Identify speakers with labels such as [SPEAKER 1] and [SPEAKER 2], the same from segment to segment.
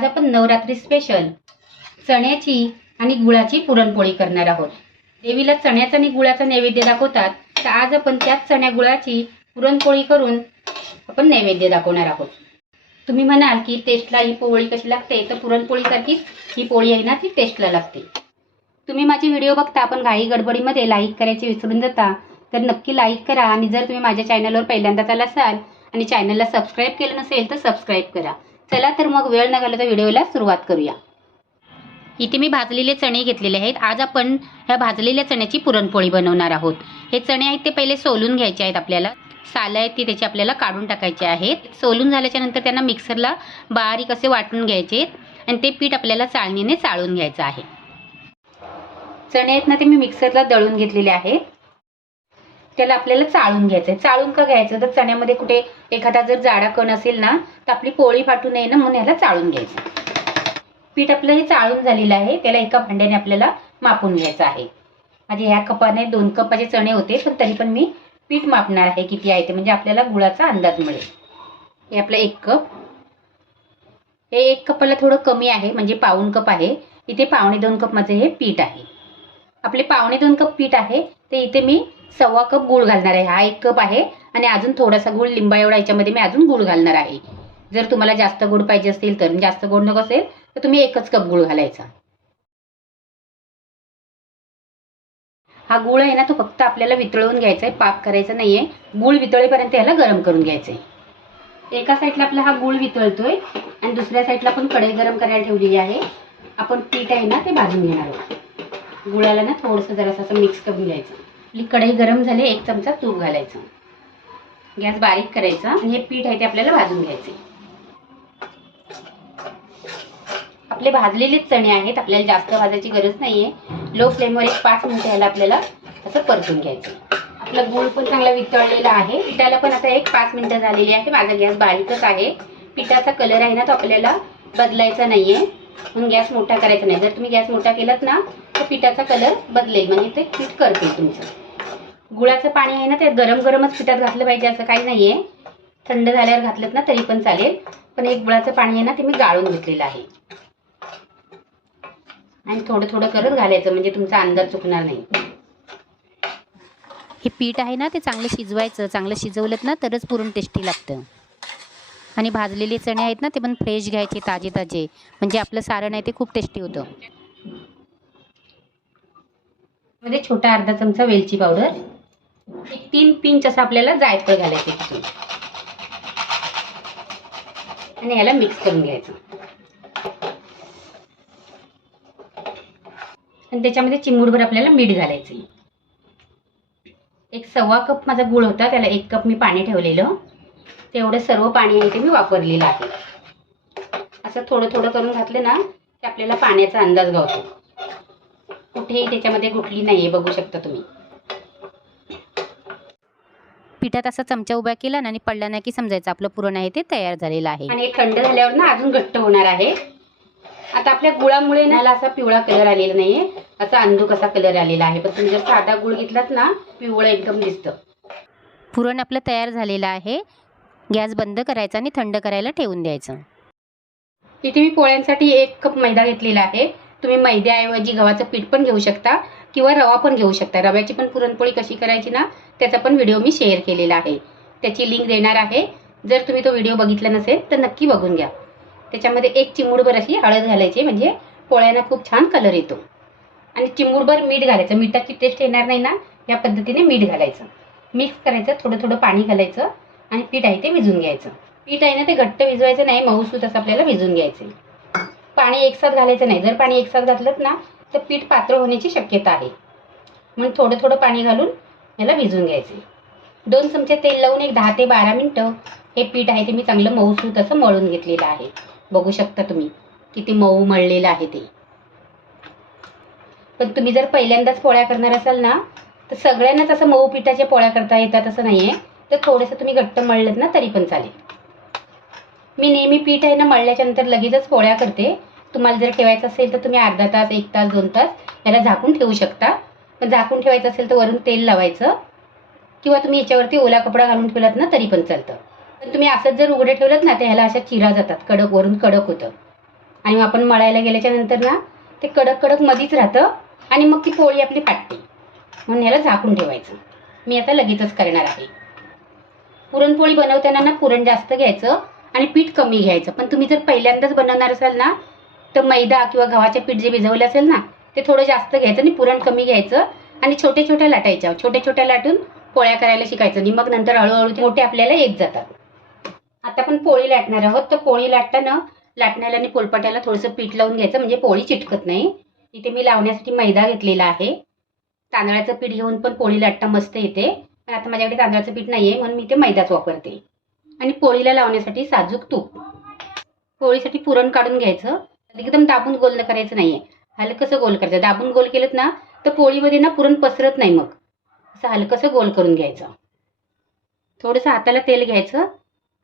[SPEAKER 1] आज आपण नवरात्री स्पेशल चण्याची आणि गुळाची पुरणपोळी करणार आहोत. देवीला चण्याचा आणि गुळाचा नैवेद्य दाखवतात तर आज आपण त्याच चण्या गुळाची पुरणपोळी करून आपण नैवेद्य दाखवणार आहोत. तुम्ही म्हणाल की टेस्टला ही पोळी कशी लागते तर पुरणपोळीसारखीच ही पोळी आहे ना ती टेस्टला लागते. तुम्ही माझे व्हिडिओ बघता आपण घाई गडबडीमध्ये लाईक करायचे विसरून जाता तर नक्की लाईक करा. आणि जर तुम्ही माझ्या चॅनलवर पहिल्यांदाच आला असाल आणि चॅनलला सबस्क्राईब केलं नसेल तर सबस्क्राईब करा. चला तर मग वेळ न घालवता व्हिडिओला सुरुवात करूया. इथे मी भाजलेले चणे घेतलेले आहेत. आज आपण ह्या भाजलेल्या चण्याची पुरणपोळी बनवणार आहोत. हे चणे आहेत ते पहिले सोलून घ्यायचे आहेत आपल्याला. सालं आहेत ती त्याची आपल्याला काढून टाकायचे आहेत. सोलून झाल्याच्यानंतर त्यांना मिक्सरला बारीक असे वाटून घ्यायचे आणि ते पीठ आपल्याला चाळणीने चाळून घ्यायचं आहे. चणे आहेत ना ते मी मिक्सरला दळून घेतलेले आहेत. त्याला आपल्याला चाळून घ्यायचं आहे चाळून का घ्यायचं? तर चण्यामध्ये कुठे एखादा जर जाडा कण असेल ना तर आपली पोळी फाटू नये ना म्हणून याला चाळून घ्यायचं. पीठ आपलं हे चाळून झालेलं आहे. त्याला एका भांड्याने आपल्याला मापून घ्यायचं आहे. माझे ह्या कपाने दोन कपाचे चणे होते पण तरी पण मी पीठ मापणार आहे किती आहे ते म्हणजे आपल्याला गुळाचा अंदाज मिळेल. हे आपलं एक कप. हे एक कपाला थोडं कमी आहे म्हणजे पाऊण कप आहे. इथे पावणे दोन कप माझे हे पीठ आहे. आपले पावणे दोन कप पीठ आहे ते इथे मी सव्वा कप गूळ घालणार आहे. हा एक कप आहे आणि अजून थोडासा गूळ लिंबा एवढा याच्यामध्ये मी अजून गूळ घालणार आहे. जर तुम्हाला जास्त गोड पाहिजे असतील तर जास्त गोड नको असेल तर तुम्ही एकच कप गूळ घालायचा. हा गुळ आहे ना तो फक्त आपल्याला वितळवून घ्यायचा आहे पाक करायचा नाहीये. गूळ वितळेपर्यंत याला गरम करून घ्यायचं आहे एका साईडला आपला हा गूळ वितळतोय आणि दुसऱ्या साईडला पण कढई गरम करायला ठेवलेली आहे. आपण पीठ आहे ना ते भाजून घेणार आहोत. गुळाला ना थोडंसं जरासं असं मिक्स करून घ्यायचं. आपली कढई गरम झाली एक चमचा तूप घालायचं. गॅस बारीक करायचा आणि हे पीठ आहे ते आपल्याला भाजून घ्यायचे आपले भाजलेलेच चणे आहेत आपल्याला जास्त भाजायची गरज नाहीये. लो फ्लेमवर एक पाच मिनिटं ह्याला आपल्याला असं परतून घ्यायचं आपला गूळ पण चांगला वितळलेला आहे. पिठाला पण आता एक पाच मिनिटं झालेली आहे. माझा गॅस बारीकच आहे. पिठाचा कलर आहे ना तो आपल्याला बदलायचा नाहीये. म्हणून गॅस मोठा करायचा नाही. जर तुम्ही गॅस मोठा केलात ना तर पिठाचा कलर बदलेल. म्हणजे ते पीठ करते तुमचं. गुळाचं पाणी आहे ना ते गरम गरमच पिठात घातलं पाहिजे असं काही नाहीये. थंड झाल्यावर घातलं ना तरी पण चालेल. पण एक गुळाचं पाणी आहे ना ते मी गाळून घेतलेलं आहे. आणि थोडं थोडं करत घालायचं म्हणजे तुमचा अंदाज चुकणार नाही.
[SPEAKER 2] हे पीठ आहे ना ते चांगलं शिजवायचं. चांगलं शिजवलं ना तरच पुरण टेस्टी लागतं. आणि भाजलेले चणे आहेत ना ते पण फ्रेश घ्यायचे ताजे ताजे म्हणजे आपलं सारण आहे ते खूप टेस्टी होतं.
[SPEAKER 1] मध्ये छोटा अर्धा चमचा वेलची पावडर. एक तीन पिंच असं आपल्याला जायफळ घालायचं तिथून आणि याला मिक्स करून घ्यायचं. आणि त्याच्यामध्ये चिमूडभर आपल्याला मीठ घालायचं एक सव्वा कप माझा गुळ होता त्याला एक कप मी पाणी ठेवलेलं. तेवढं सर्व पाणी आहे ते मी वापरलेलं आहे. असं थोडं थोडं करून घातलं ना की आपल्याला पाण्याचा अंदाज गावतो. कुठेही त्याच्यामध्ये गुठली नाहीये बघू शकता तुम्ही.
[SPEAKER 2] पिठात असा चमचा उभा केला आणि पडला नाही की समजायचं आपलं पुरण आहे ते तयार झालेलं आहे.
[SPEAKER 1] आणि थंड झाल्यावर ना अजून घट्ट होणार आहे. आता आपल्या गुळामुळे ना असा पिवळा कलर आलेला नाहीये. असा अंधूक असा कलर आलेला आहे. पण तुम्ही जर साधा गुळ घेतलात ना पिवळं एकदम दिसतं.
[SPEAKER 2] पुरण आपलं तयार झालेलं आहे. गॅस बंद करायचा आणि थंड करायला ठेवून द्यायचं.
[SPEAKER 1] इथे मी पोळ्यांसाठी एक कप मैदा घेतलेला आहे. तुम्ही मैद्याऐवजी गव्हाचं पीठ पण घेऊ शकता किंवा रवा पण घेऊ शकता. रव्याची पण पुरणपोळी कशी करायची ना त्याचा पण व्हिडिओ मी शेअर केलेला आहे. त्याची लिंक देणार आहे. जर तुम्ही तो व्हिडिओ बघितला नसेल तर नक्की बघून घ्या. त्याच्यामध्ये एक चिमूडभर अशी हळद घालायची म्हणजे पोळ्यांना खूप छान कलर येतो. आणि चिमूडभर मीठ घालायचं. मिठाची टेस्ट येणार नाही ना या पद्धतीने मीठ घालायचं. मिक्स करायचं थोडं थोडं पाणी घालायचं आणि पीठ आहे ते भिजून घ्यायचं. पीठ आहे ना ते घट्ट भिजवायचं नाही मऊसूत असं आपल्याला भिजून घ्यायचं पाणी एकसाथ घालायचं नाही. जर पाणी एकसाथ घातलं ना तर पीठ पातळ होण्याची शक्यता आहे. म्हणून थोडं थोडं पाणी घालून याला भिजून घ्यायचे. दोन चमचे तेल लावून एक दहा ते बारा मिनटं हे पीठ आहे ते मी चांगलं मऊसूत असं मळून घेतलेलं आहे. बघू शकता तुम्ही किती मऊ मळलेलं आहे ते. पण तुम्ही जर पहिल्यांदाच पोळ्या करणार असाल ना तर सगळ्यांनाच असं मऊ पिठाच्या पोळ्या करता येतात असं नाहीये. तर थोडंसं तुम्ही घट्ट मळलं ना तरी पण चालेल. मी नेहमी पीठ आहे ना मळल्याच्या नंतर लगेचच पोळ्या करते. तुम्हाला जर ठेवायचं असेल तर तुम्ही अर्धा तास एक तास दोन तास याला झाकून ठेवू शकता. पण झाकून ठेवायचं असेल तर वरून तेल लावायचं. किंवा तुम्ही याच्यावरती ओला कपडा घालून ठेवलात ना तरी पण चालतं. पण तुम्ही असंच जर उघडे ठेवलं ना तर ह्याला अशा चिरा जातात. कडक वरून कडक होतं. आणि मग आपण मळायला गेल्याच्यानंतर ना ते कडक कडक मधीच राहतं. आणि मग ती पोळी आपली पाटते. म्हणून ह्याला झाकून ठेवायचं. मी आता लगेचच करणार आहे. पुरणपोळी बनवताना ना पुरण जास्त घ्यायचं आणि पीठ कमी घ्यायचं. पण तुम्ही जर पहिल्यांदाच बनवणार असाल ना तर मैदा किंवा गव्हाचे पीठ जे भिजवले असेल ना ते थोडं जास्त घ्यायचं आणि पुरण कमी घ्यायचं आणि छोट्या छोट्या लाटायच्या छोट्या छोट्या लाटून पोळ्या करायला शिकायचं. आणि मग नंतर हळूहळू मोठे आपल्याला येत जातात. आता आपण पोळी लाटणार आहोत. तर पोळी लाटताना लाटण्याला आणि पोलपाट्याला थोडंसं पीठ लावून घ्यायचं. म्हणजे पोळी चिटकत नाही. इथे मी लावण्यासाठी मैदा घेतलेला आहे. तांदळाचं पीठ घेऊन पण पोळी लाटता मस्त येते. पण आता माझ्याकडे तांदळाचं पीठ नाही आहे म्हणून मी ते मैदाच वापरते. आणि पोळीला लावण्यासाठी साजूक तूप. पोळीसाठी पुरण काढून घ्यायचं. एकदम दाबून गोल न करायचं नाहीये. हलकसं गोल करायचं. दाबून गोल केलं ना तर पोळीमध्ये ना पुरण पसरत नाही मग. असं हलकसं गोल करून घ्यायचं. थोडंसं हाताला तेल घ्यायचं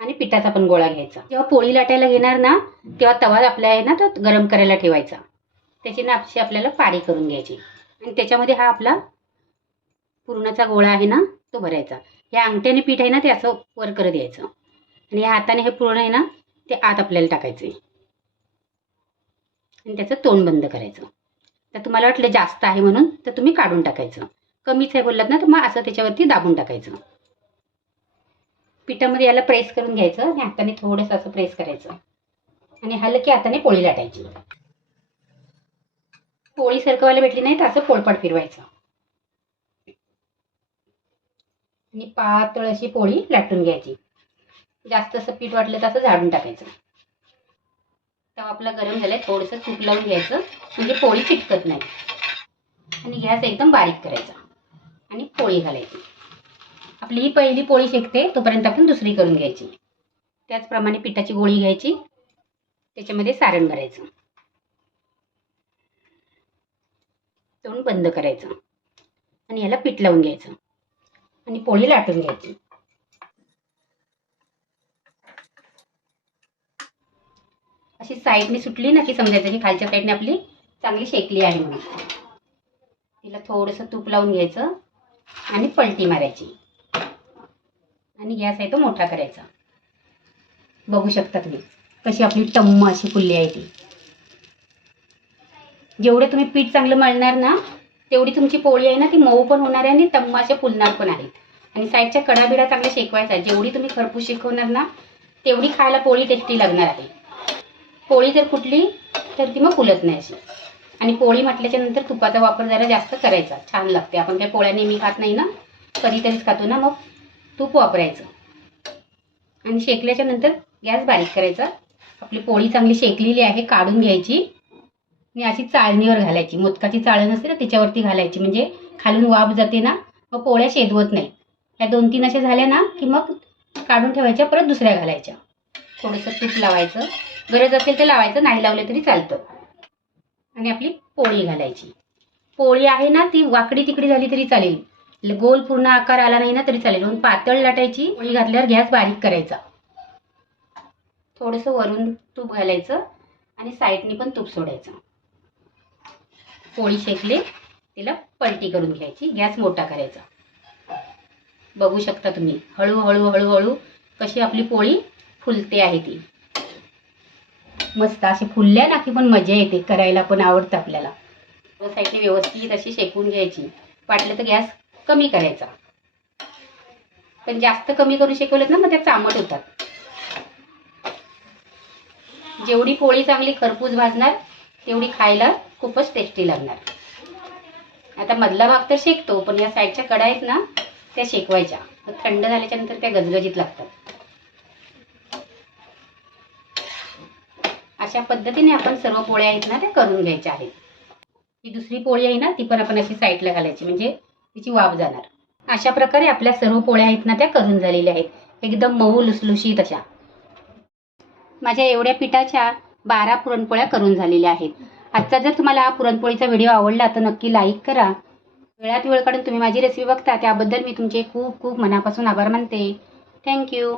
[SPEAKER 1] आणि पिठाचा पण गोळा घ्यायचा. जेव्हा पोळी लाटायला घेणार ना तेव्हा तवा आपला आहे ना तो गरम करायला ठेवायचा. त्याची नापशी आपल्याला पारी करून घ्यायची. आणि त्याच्यामध्ये हा आपला पुरणाचा गोळा आहे ना तो भरायचा. या अंगठ्याने पीठ आहे ना ते असं वर करत द्यायचं आणि या हाताने हे पूर्ण आहे ना ते आत आपल्याला टाकायचे आणि त्याचं तोंड बंद करायचं. तर तुम्हाला वाटलं जास्त आहे म्हणून तर तुम्ही काढून टाकायचं. कमीच आहे बोललात ना तर मग असं त्याच्यावरती दाबून टाकायचं. पिठामध्ये याला प्रेस करून घ्यायचं आणि हाताने थोडंसं असं प्रेस करायचं. आणि हलकी हाताने पोळी लाटायची. पोळी सरकवायला भेटली नाही तर असं पोळपाट फिरवायचं. आणि पातळ अशी पोळी लाटून घ्यायची. जास्त असं पीठ वाटलं तर असं झाडून टाकायचं. तवा आपला गरम झालाय थोडंसं तूप लावून घ्यायचं. म्हणजे पोळी चिटकत नाही. आणि गॅस एकदम बारीक करायचा. आणि पोळी घालायची. आपली ही पहिली पोळी शेकते तोपर्यंत आपण दुसरी करून घ्यायची. त्याचप्रमाणे पिठाची गोळी घ्यायची. त्याच्यामध्ये सारण भरायचं. तोंड बंद करायचं. आणि याला पीठ लावून घ्यायचं. आणि पोळी लाटून घ्यायची. अशी साईडने सुटली ना की समजायचं की खालच्या साईडने आपली चांगली शेकली आहे म्हणून. तिला थोडंसं तूप लावून घ्यायचं आणि पलटी मारायची. आणि गॅस आहे तो मोठा करायचा. बघू शकता तुम्ही कशी आपली टम्म अशी फुलली आहे ती. जेवढे तुम्ही पीठ चांगलं मळणार ना तेवढी तुमची पोळी आहे ना ती मऊ पण होणार आहे आणि टम्म अशा फुलणार पण आहेत. आणि साईडच्या कडाबिडा चांगल्या शेकवायचा जेवढी तुम्ही खरपूस शिकवणार ना तेवढी खायला पोळी टेस्टी लागणार आहे. पोळी जर फुटली तर ती मग फुलत नाही अशी. आणि पोळी म्हटल्याच्या नंतर तुपाचा वापर जरा जास्त करायचा. छान लागते. आपण काही पोळ्या नेहमी खात नाही ना? कधीतरीच खातो ना मग? तूप वापरायचं. आणि शेकल्याच्या नंतर गॅस बारीक करायचा. आपली पोळी चांगली शेकलेली आहे काढून घ्यायची. आणि अशी चाळणीवर घालायची. मोदकाची चाळण असते ना त्याच्यावरती घालायची. म्हणजे खालून वाफ जाते ना मग पोळ्या शेदवत नाही. या दोन तीन अशा झाल्या ना की मग काढून ठेवायच्या परत दुसऱ्या घालायच्या. थोडंसं तूप लावायचं. गरज असेल तर लावायचं नाही लावलं तरी चालतं. आणि आपली पोळी घालायची. पोळी आहे ना ती वाकडी तिकडी झाली तरी चालेल. गोल पूर्ण आकार आला नाही ना तरी चालेल. म्हणून पातळ लाटायची पोळी घातल्यावर गॅस बारीक करायचा. थोडंसं वरून तूप घालायचं आणि साईडने पण तूप सोडायचं. पोळी शेकले तिला पलटी करून घ्यायची. गॅस मोठा करायचा. बघू शकता तुम्ही हळूहळू हळूहळू कशी आपली पोळी फुलते आहे ती. मस्त अशी फुलल्या ना की पण मजा येते करायला पण आवडतं आपल्याला. साईडने व्यवस्थित अशी शेकून घ्यायची. वाटलं तर गॅस कमी करायचा. पण जास्त कमी करून शेकवलं ना मग त्या चामट होतात. जेवढी पोळी चांगली खरपूस भाजणार तेवढी खायला खूपच टेस्टी लागणार. आता मधला भाग तर शेकतो पण या साईडच्या कडा आहेत ना त्या शेकवायच्या. थंड झाल्याच्यानंतर त्या गजगजीत लागतात. अशा पद्धतीने आपण सर्व पोळ्या आहेत ना त्या करून घ्यायच्या आहेत. ही दुसरी पोळी आहे ना ती पण आपण अशी साईडला घालायची म्हणजे तिची वाफ जाणार. अशा प्रकारे आपल्या सर्व पोळ्या आहेत ना त्या करून झालेल्या आहेत. एकदम मऊ लुसलुशीत अशा. माझ्या एवढ्या पिठाच्या बारा पुरणपोळ्या करून झालेल्या आहेत. आजचा जर तुम्हाला हा पुरणपोळीचा व्हिडिओ आवडला तर नक्की लाईक करा. वेळात वेळ काढून तुम्ही माझी रेसिपी बघता त्याबद्दल मी तुमचे खूप खूप मनापासून आभार मानते. थँक्यू